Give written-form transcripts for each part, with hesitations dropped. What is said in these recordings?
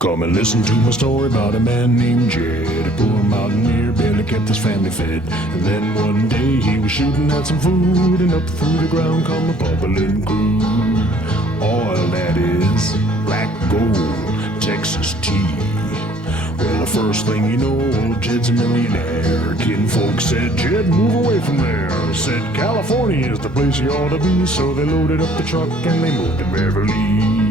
Come and listen to my story about a man named Jed. A poor mountaineer barely kept his family fed. And then one day he was shooting at some food, and up through the ground come a bubbling crude. Oil, that is, black gold, Texas tea. Well, the first thing you know, old Jed's a millionaire. Kinfolk said, Jed, move away from there. Said, California is the place you ought to be. So they loaded up the truck and they moved to Beverly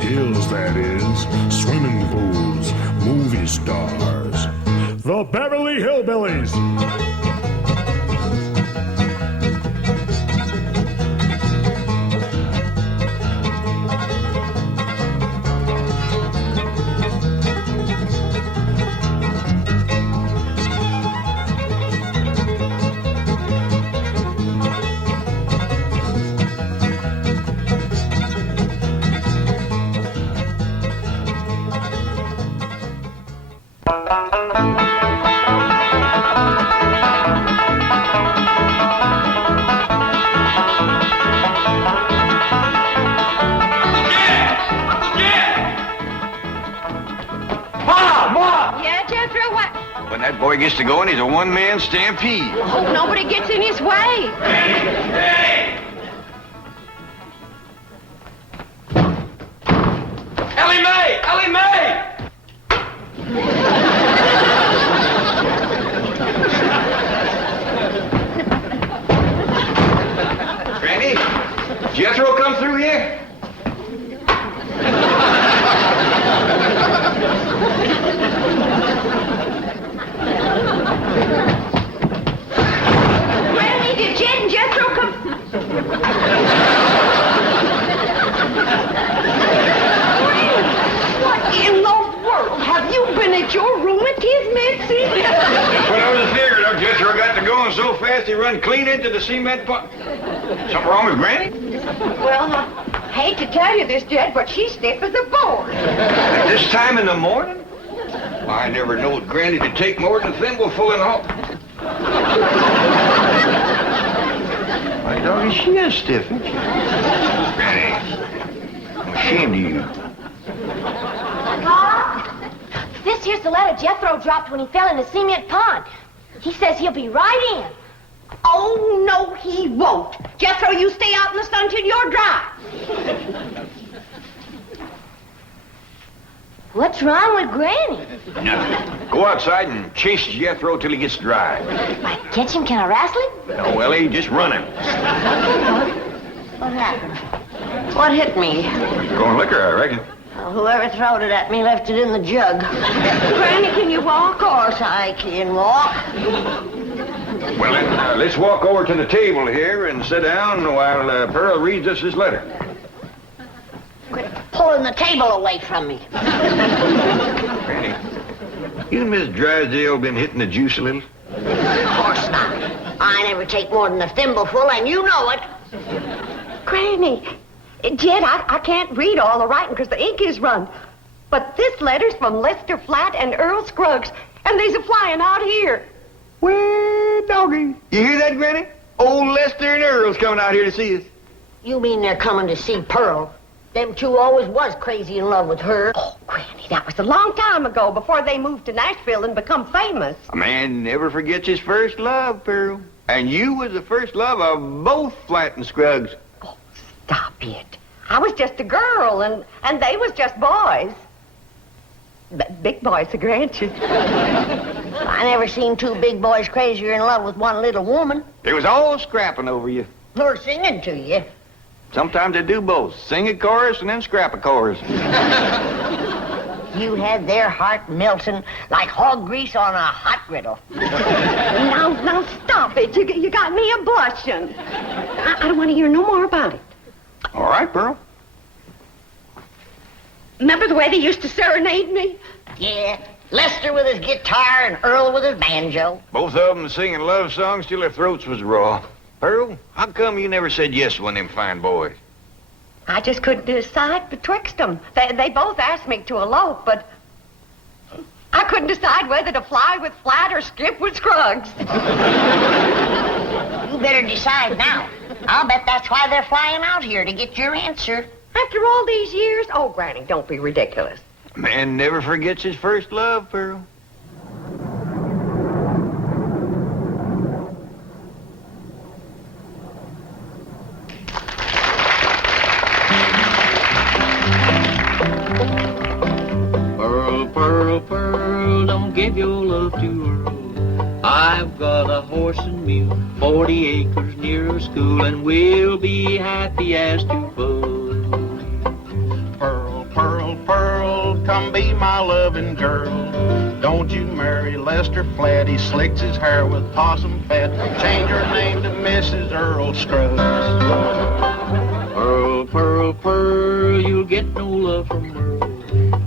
Hills, that is, swimming pools, movie stars, the Beverly Hillbillies. When that boy gets to going, he's a one-man stampede. I hope nobody gets in his way. Hey! Ellie Mae! Ellie Mae! Granny, Jethro come through here? Granny, did Jed and Jethro come? What in the world? Have you been at your room at his, Mitzi? That's what I was figuring of. Jethro got to going so fast he run clean into the cement pot. Something wrong with Granny? Well, I hate to tell you this, Jed, but she's stiff as a board. At this time in the morning? I never knowed Granny to take more than a thimbleful in all. My doggy, she is stiff, isn't she? Granny, I'm ashamed of you. Pa, this here's the letter Jethro dropped when he fell in the cement pond. He says he'll be right in. Oh, no, he won't. Jethro, you stay out in the sun till you're dry. What's wrong with Granny? Nothing. Go outside and chase Jethro till he gets dry. If I catch him, can I wrestle him? No, Ellie, just run him. What happened? What hit me? Going liquor, I reckon. Well, whoever throwed it at me left it in the jug. Granny, can you walk? Of course I can walk. Well, then, let's walk over to the table here and sit down while Pearl reads us his letter. Quit pulling the table away from me. Granny, you and Miss Drysdale been hitting the juice a little? Of course not. I never take more than a thimbleful, and you know it. Granny, Jed, I can't read all the writing because the ink is run. But this letter's from Lester Flatt and Earl Scruggs, and they's a-flying out here. Well, doggy. You hear that, Granny? Old Lester and Earl's coming out here to see us. You mean they're coming to see Pearl? Them two always was crazy in love with her. Oh, Granny, that was a long time ago, before they moved to Nashville and become famous. A man never forgets his first love, Pearl. And you was the first love of both Flatt and Scruggs. Oh, stop it. I was just a girl, and they was just boys. Big boys, the grant you. I never seen two big boys crazier in love with one little woman. They was all scrapping over you. Or singing to you. Sometimes they do both. Sing a chorus and then scrap a chorus. You had their heart melting like hog grease on a hot griddle. Now stop it. You got me a blushing. I don't want to hear no more about it. All right, Pearl. Remember the way they used to serenade me? Yeah. Lester with his guitar and Earl with his banjo. Both of them singing love songs till their throats was raw. Pearl, how come you never said yes to one of them fine boys? I just couldn't decide betwixt them. They both asked me to elope, but I couldn't decide whether to fly with Flatt or skip with Scruggs. You better decide now. I'll bet that's why they're flying out here, to get your answer. After all these years? Oh, Granny, don't be ridiculous. Man never forgets his first love, Pearl. Pearl, Pearl, Pearl, don't give your love to Earl. I've got a horse and mule, 40 acres near a school, and we'll be happy as two boys. Pearl, Pearl, Pearl, come be my loving girl. Don't you marry Lester Flatt, he slicks his hair with possum fat. Change her name to Mrs. Earl Scruggs. Pearl, Pearl, Pearl, you'll get no love from Earl.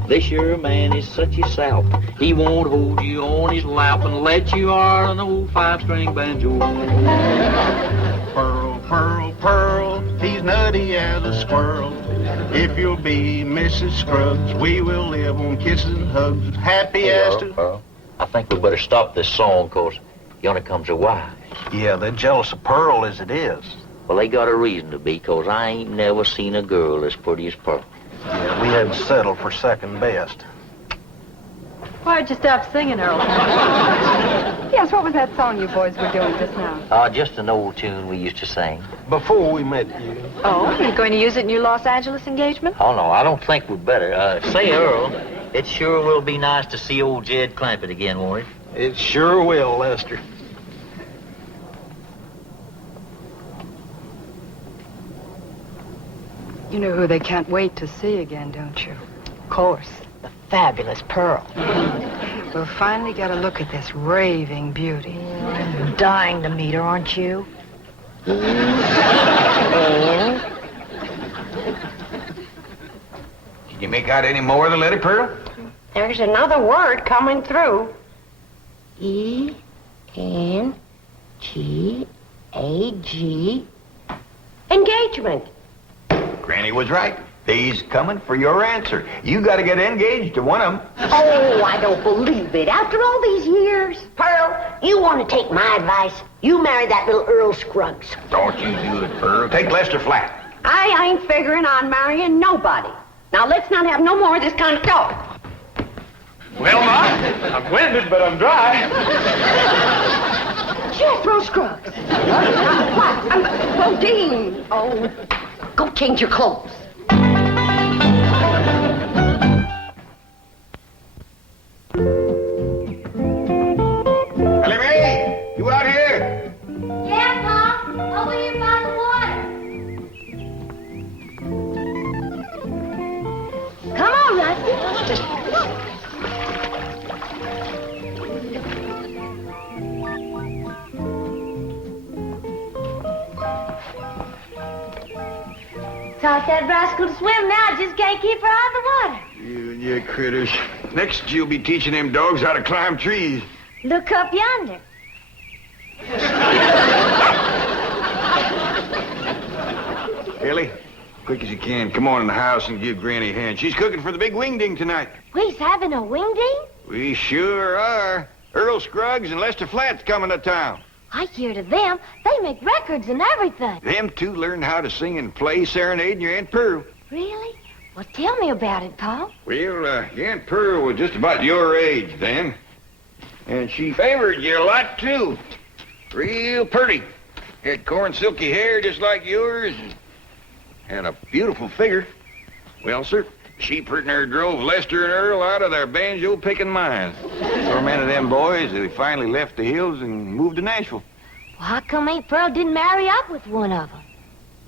This your man is such a salt. He won't hold you on his lap and let you are an old 5-string banjo. Pearl, Pearl, Pearl, he's nutty as a squirrel. If you'll be Mrs. Scruggs, we will live on kisses and hugs, happy as to... Pearl, I think we better stop this song, 'cause yonder comes her wife. Yeah, they're jealous of Pearl as it is. Well, they got a reason to be, 'cause I ain't never seen a girl as pretty as Pearl. Yeah, we had to settle for second best. Why'd you stop singing, Earl? Yes, what was that song you boys were doing just now? Just an old tune we used to sing. Before we met you. Oh, are you going to use it in your Los Angeles engagement? Oh, no, I don't think we'd better. Say, Earl, it sure will be nice to see old Jed Clampett again, won't it? It sure will, Lester. You know who they can't wait to see again, don't you? Of course, the fabulous Pearl. We'll finally get a look at this raving beauty. I'm dying to meet her, aren't you? Can you make out any more of the letter, Pearl? There's another word coming through. E-N-G-A-G. Engagement. Granny was right. He's coming for your answer. You got to get engaged to one of them. Oh, I don't believe it. After all these years. Pearl, you want to take my advice? You marry that little Earl Scruggs. Don't you do it, Pearl. Take Lester Flatt. I ain't figuring on marrying nobody. Now, let's not have no more of this kind of talk. Well, Ma, I'm winded, but I'm dry. Jed Throws Scruggs. What? Well, Dean. Oh, go change your clothes. Ellie Mae, you out here? Yeah, Pop. Over here by the water. Come on, Rusty. Taught that rascal to swim now. I just can't keep her out of the water. You and your critters. Next, you'll be teaching them dogs how to climb trees. Look up yonder. Ellie, quick as you can, come on in the house and give Granny a hand. She's cooking for the big wingding tonight. We's having a wingding? We sure are. Earl Scruggs and Lester Flatt's coming to town. I hear to them. They make records and everything. Them two learned how to sing and play serenading your Aunt Pearl. Really? Well, tell me about it, Pa. Well, your Aunt Pearl was just about your age then. And she favored you a lot, too. Real pretty. Had corn silky hair just like yours and had a beautiful figure. Well, sir, she pretty near drove Lester and Earl out of their banjo-picking minds. Tormented them boys, they finally left the hills and moved to Nashville. Well, how come Aunt Pearl didn't marry up with one of them?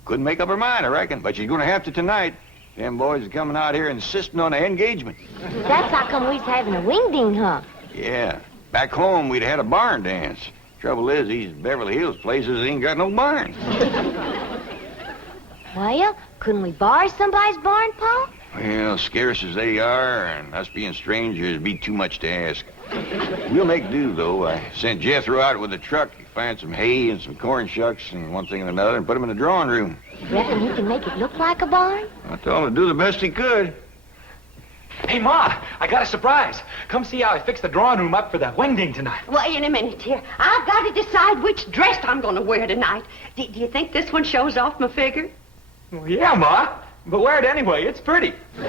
Couldn't make up her mind, I reckon, but she's going to have to tonight. Them boys are coming out here insisting on an engagement. That's how come we's having a wingding, huh? Yeah. Back home, we'd had a barn dance. Trouble is, these Beverly Hills places ain't got no barns. Well, couldn't we borrow somebody's barn, Pa? Well, scarce as they are, and us being strangers, it'd be too much to ask. We'll make do, though. I sent Jethro out with a truck to find some hay and some corn shucks and one thing and another and put them in the drawing room. You reckon he can make it look like a barn? I told him to do the best he could. Hey, Ma, I got a surprise. Come see how I fixed the drawing room up for the wingding tonight. Wait a minute here. I've got to decide which dress I'm going to wear tonight. Do you think this one shows off my figure? Well, yeah, Ma, but wear it anyway. It's pretty. Come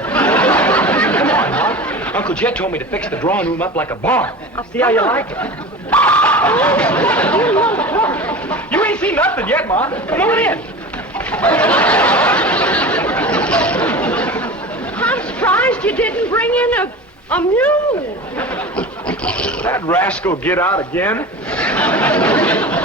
on, Ma. Uncle Jed told me to fix the drawing room up like a barn. See how you like it. You ain't seen nothing yet, Ma. Come on in. I'm surprised you didn't bring in a mule. That rascal get out again.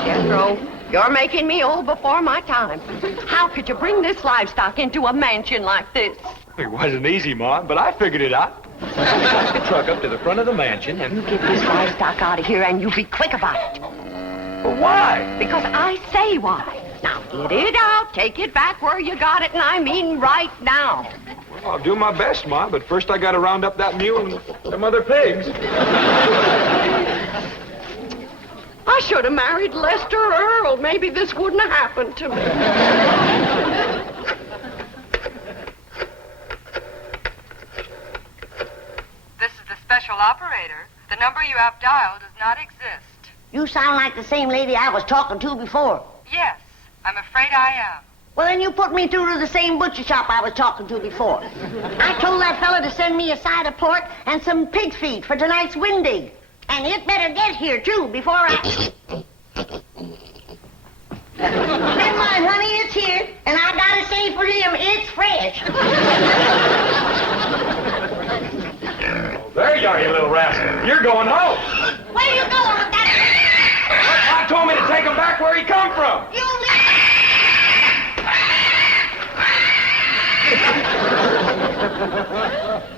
Jethro, you're making me old before my time. How could you bring this livestock into a mansion like this? It wasn't easy, Ma, but I figured it out. Back the truck up to the front of the mansion and... You get this livestock out of here and you be quick about it. Well, why? Because I say why. Now get it out, take it back where you got it, and I mean right now. Well, I'll do my best, Ma, but first I gotta round up that mule and them other pigs. I should have married Lester Earl. Maybe this wouldn't have happened to me. This is the special operator. The number you have dialed does not exist. You sound like the same lady I was talking to before. Yes, I'm afraid I am. Well, then you put me through to the same butcher shop I was talking to before. I told that fella to send me a side of pork and some pig's feet for tonight's wingding. And it better get here, too, before I... Never mind, honey, it's here. And I gotta say for him, it's fresh. Oh, there you are, you little rascal. You're going home. Where you going with that? I told me to take him back where he come from. You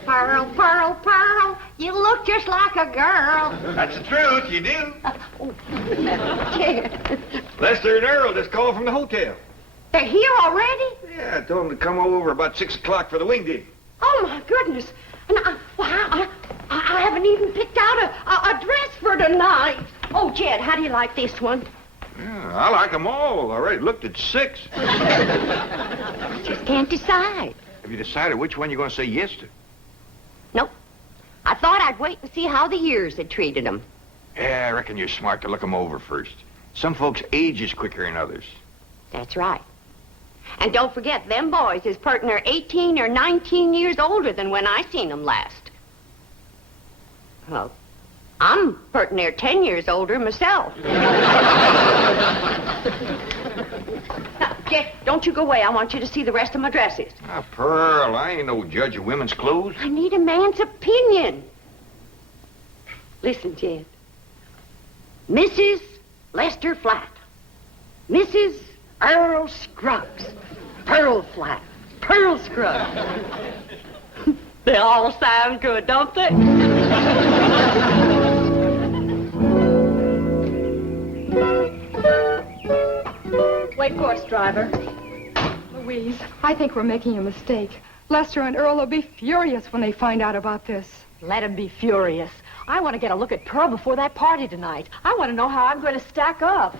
Pearl, Pearl, Pearl, you look just like a girl. That's the truth, you do. Jed, Lester and Earl just called from the hotel. they're here already? Yeah, I told them to come over about 6 o'clock for the wingding. Oh, my goodness. And I haven't even picked out a dress for tonight. Oh, Jed, how do you like this one? Yeah, I like them all. I already looked at 6. Just can't decide. Have you decided which one you're going to say yes to? Nope. I thought I'd wait and see how the years had treated them. Yeah, I reckon you're smart to look them over first. Some folks age is quicker than others. That's right. And don't forget, them boys is pert near 18 or 19 years older than when I seen them last. Well, I'm pert near 10 years older myself. Now, Jeff, don't you go away. I want you to see the rest of my dresses. Now, Pearl, I ain't no judge of women's clothes. I need a man's opinion. Listen, Jed. Mrs. Lester Flat. Mrs. Earl Scruggs. Pearl Flat. Pearl Scruggs. They all sound good, don't they? Wait course, driver. Louise, I think we're making a mistake. Lester and Earl will be furious when they find out about this. Let him be furious. I want to get a look at Pearl before that party tonight. I want to know how I'm going to stack up.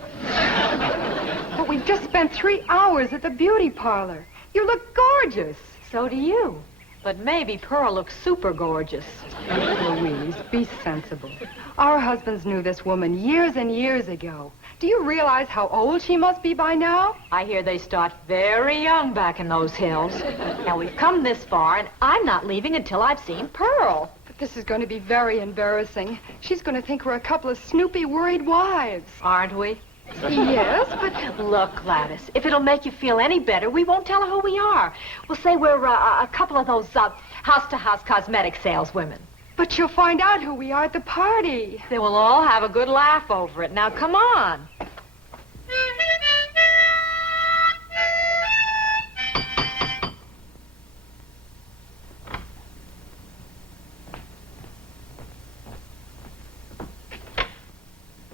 But we've just spent 3 hours at the beauty parlor. You look gorgeous. So do you. But maybe Pearl looks super gorgeous. Louise, be sensible. Our husbands knew this woman years and years ago. Do you realize how old she must be by now? I hear they start very young back in those hills. Now, we've come this far, and I'm not leaving until I've seen Pearl. But this is going to be very embarrassing. She's going to think we're a couple of snoopy, worried wives. Aren't we? Yes, but... Look, Gladys, if it'll make you feel any better, we won't tell her who we are. We'll say we're a couple of those house-to-house cosmetic saleswomen. But she'll find out who we are at the party. They will all have a good laugh over it. Now, come on.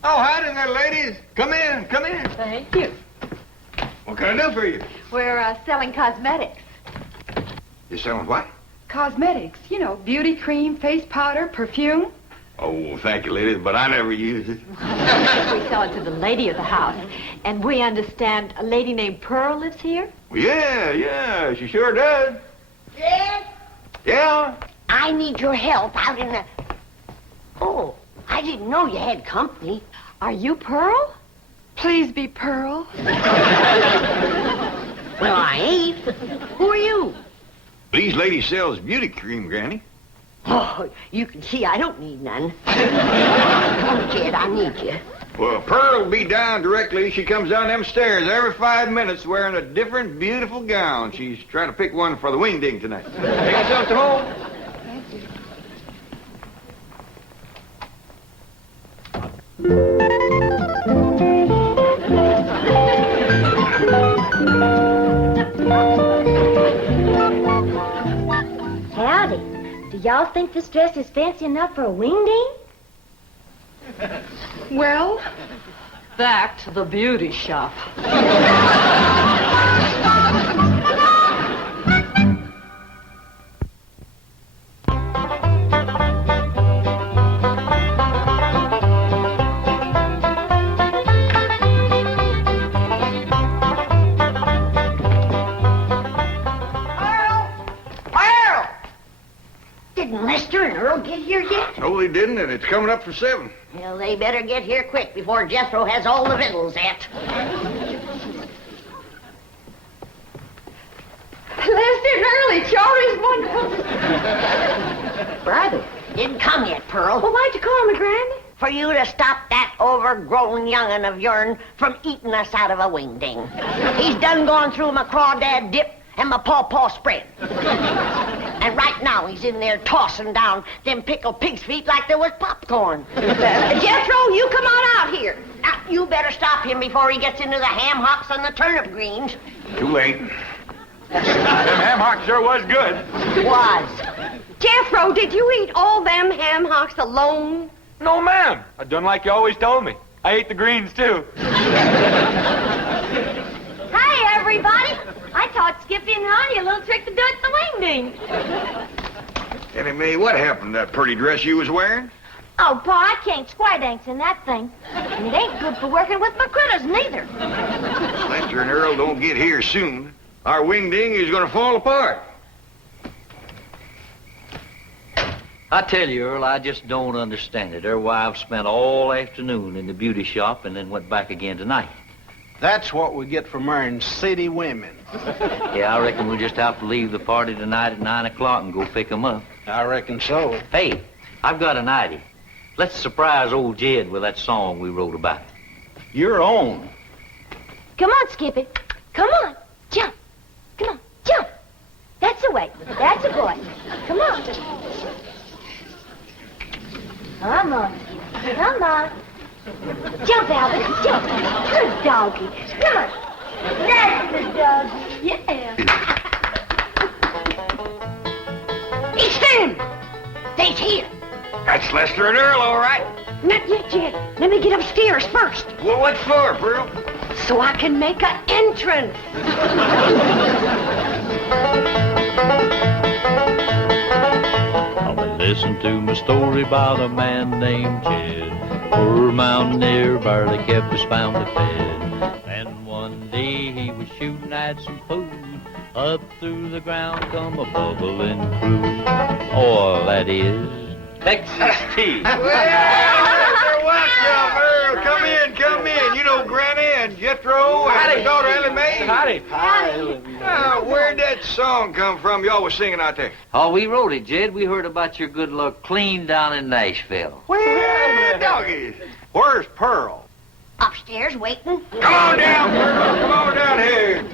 Oh, howdy there, ladies. Come in, come in. Thank you. What can I do for you? We're selling cosmetics. You selling what? Cosmetics, you know, beauty cream, face powder, perfume. Oh, thank you, ladies, but I never use it. We sell it to the lady of the house. And we understand a lady named Pearl lives here? Well, yeah, she sure does. Jed, Yeah? I need your help out in the... Oh, I didn't know you had company. Are you Pearl? Please be Pearl. Well, I ain't. Who are you? These ladies sells beauty cream, Granny. Oh, you can see I don't need none. Oh, Jed, I need you. Well, Pearl will be down directly. She comes down them stairs every 5 minutes wearing a different beautiful gown. She's trying to pick one for the wingding tonight. Take something home. Howdy. Do y'all think this dress is fancy enough for a wingding? Well, back to the beauty shop. Didn't Lester and Earl get here yet? No, they didn't, and it's coming up for 7. Well, they better get here quick before Jethro has all the victuals at. Lester and Earl, it sure is wonderful. Brother, didn't come yet, Pearl. Well, why'd you call me, Granny? For you to stop that overgrown young'un of yourn from eating us out of a wingding. He's done gone through my crawdad dip and my pawpaw spread. And right now he's in there tossing down them pickled pig's feet like there was popcorn. Jethro, you come on out here. Now, you better stop him before he gets into the ham hocks and the turnip greens. Too late. Them ham hocks sure was good. Was. Jethro, did you eat all them ham hocks alone? No, ma'am. I done like you always told me. I ate the greens, too. Hi, everybody. I taught Skippy and Ronnie a little trick to do at the wingding. Annie Mae, what happened to that pretty dress you was wearing? Oh, Pa, I can't square dance in that thing. And it ain't good for working with my critters, neither. Lester and Earl don't get here soon. Our wingding is going to fall apart. I tell you, Earl, I just don't understand it. Their wives spent all afternoon in the beauty shop and then went back again tonight. That's what we get for marrying city women. Yeah, I reckon we'll just have to leave the party tonight at 9 o'clock and go pick them up. I reckon so. Hey, I've got an idea. Let's surprise old Jed with that song we wrote about. Your own. Come on, Skippy. Come on. Jump. Come on. Jump. That's the way. That's a boy. Come on. Come on. Come on. Jump, Albert. Jump. Good doggy. Come on. That's the doggy. Yeah. It's them. They's here. That's Lester and Earl, all right. Not yet, Jed. Let me get upstairs first, Well, what for, Pearl? so I can make an entrance. I'll listen to my story about a man named Jed. Poor mountaineer barely kept his family fed. Then one day he was shooting at some food. Up through the ground come a bubbling crude. Oil, that is. Texas tea. Well, Mr. Welcome, Earl. Come in. You know Granny and Jethro and his daughter Ellie Mae. Howdy. Now, where'd that song come from y'all was singing out there? Oh, we wrote it, Jed. We heard about your good luck clean down in Nashville. Well, doggies. Where's Pearl? Upstairs waiting. Come on down, Pearl. Come on down here.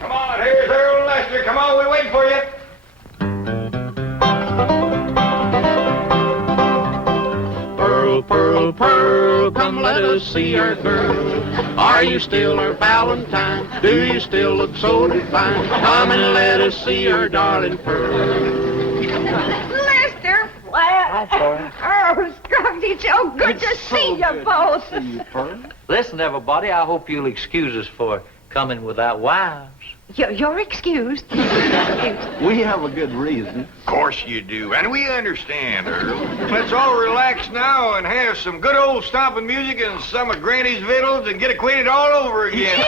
Come on, here's Earl and Lester. Come on, we're waiting for you. Pearl, Pearl, Pearl, come let us see our girl. Are you still her Valentine? Do you still look so divine? Come and let us see our darling Pearl. Lester, Flat. Oh, Scruggs, it's so good to see you both. Listen, everybody, I hope you'll excuse us for coming without wives. You're excused. We have a good reason. Of course you do, and we understand, Earl. Let's all relax now and have some good old stomping music and some of Granny's victuals and get acquainted all over again.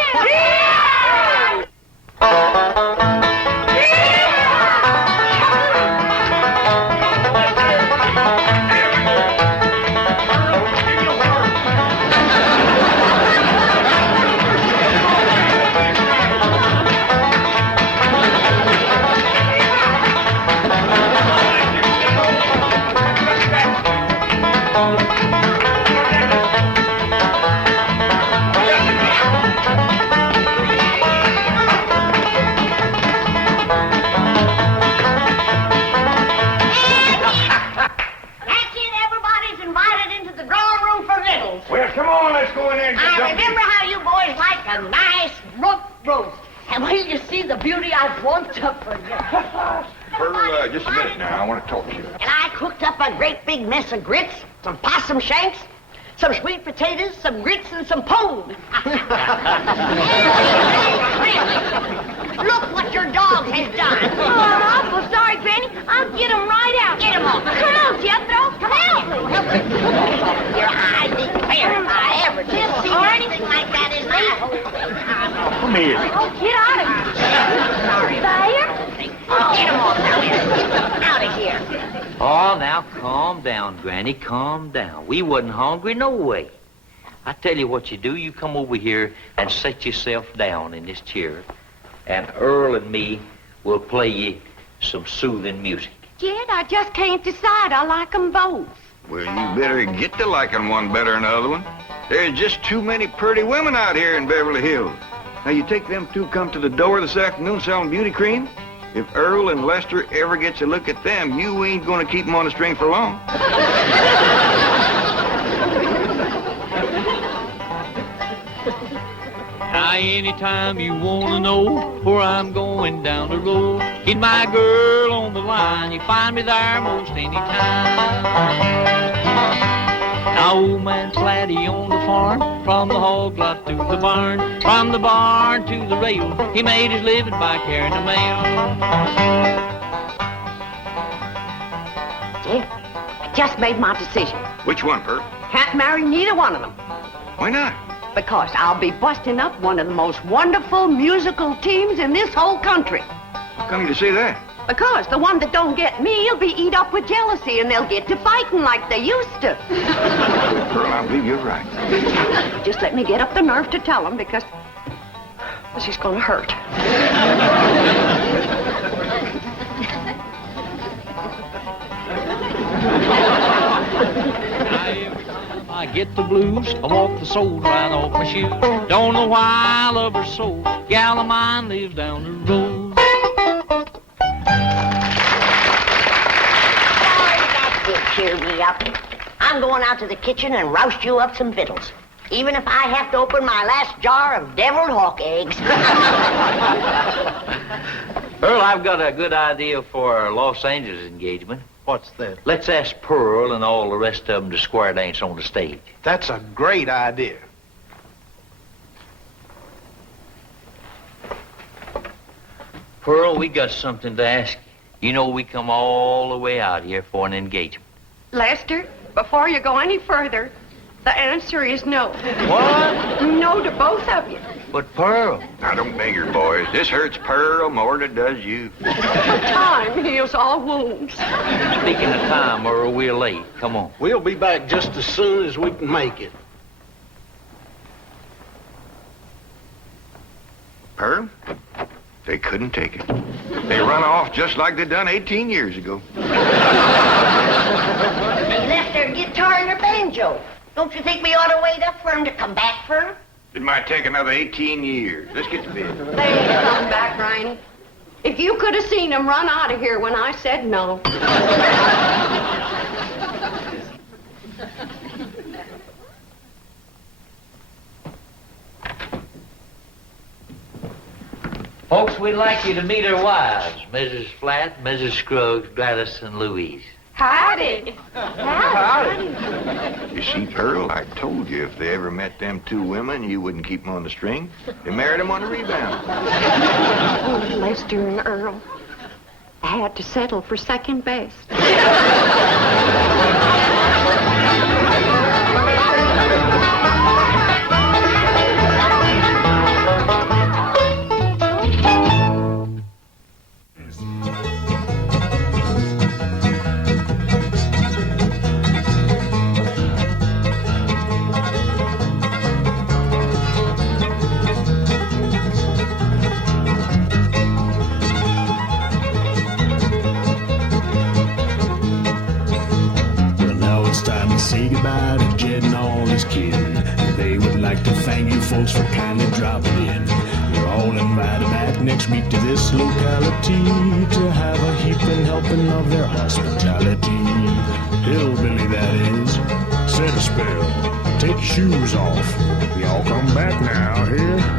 want to talk to you. And I cooked up a great big mess of grits, some possum shanks, some sweet potatoes, some grits, and some pone. Look what your dog has done. Oh, I'm awful sorry, Granny. I'll get him right out. Get him on. Come on, Jethro. Come on. Your eyes declare if I ever did see anything like that in my whole Come here. Oh, get out of here. There. Get him on out of here. Oh, now calm down, Granny, calm down. We wasn't hungry no way. I tell you what you do. You come over here and set yourself down in this chair, and Earl and me will play you some soothing music. Jed, I just can't decide. I like them both. Well, you better get to liking one better than the other one. There's just too many pretty women out here in Beverly Hills. Now, you take them two come to the door this afternoon selling beauty cream. If Earl and Lester ever gets a look at them, you ain't gonna keep them on the string for long. Now, anytime you want to know where I'm going down the road, get my girl on the line. You find me there most any time. Now, old man Flatty on the farm, from the hog lot to the barn, from the barn to the rail, he made his living by carrying the mail. Jed, I just made my decision. Which one, Perk? Can't marry neither one of them. Why not? Because I'll be busting up one of the most wonderful musical teams in this whole country. How come you say that? Because the one that don't get me will be eat up with jealousy, and they'll get to fighting like they used to. Pearl, I believe you're right. Just let me get up the nerve to tell them, because this is going to hurt. I get the blues, I walk the soles right off my shoes. Don't know why I love her so. Gal of mine lives down the road. That did cheer me up. I'm going out to the kitchen and roust you up some victuals. Even if I have to open my last jar of deviled hawk eggs. Earl, I've got a good idea for our Los Angeles engagement. What's that? Let's ask Pearl and all the rest of them to square dance on the stage. That's a great idea. Pearl, we got something to ask you. You know we come all the way out here for an engagement. Lester, before you go any further, the answer is no. What? No to both of you. But Pearl. Now, don't beg her, boys. This hurts Pearl more than it does you. Time heals all wounds. Speaking of time, Earl, we're late. Come on. We'll be back just as soon as we can make it. Pearl, they couldn't take it. They run off just like they done 18 years ago. They left their guitar and their banjo. Don't you think we ought to wait up for them to come back for them? It might take another 18 years. Let's get to bed. They ain't come back, Riney. If you could have seen them run out of here when I said no. Folks, we'd like you to meet our wives, Mrs. Flatt, Mrs. Scruggs, Gladys, and Louise. Howdy. You see, Pearl, I told you if they ever met them two women, you wouldn't keep them on the string. They married them on the rebound. Oh, Lester and Earl. I had to settle for second best. Say goodbye to Jed and all his kin. They would like to thank you folks for kindly dropping in. You're all invited back next week to this locality to have a heaping helping of their hospitality. Hillbilly, that is. Set a spell. Take your shoes off. Y'all come back now, here.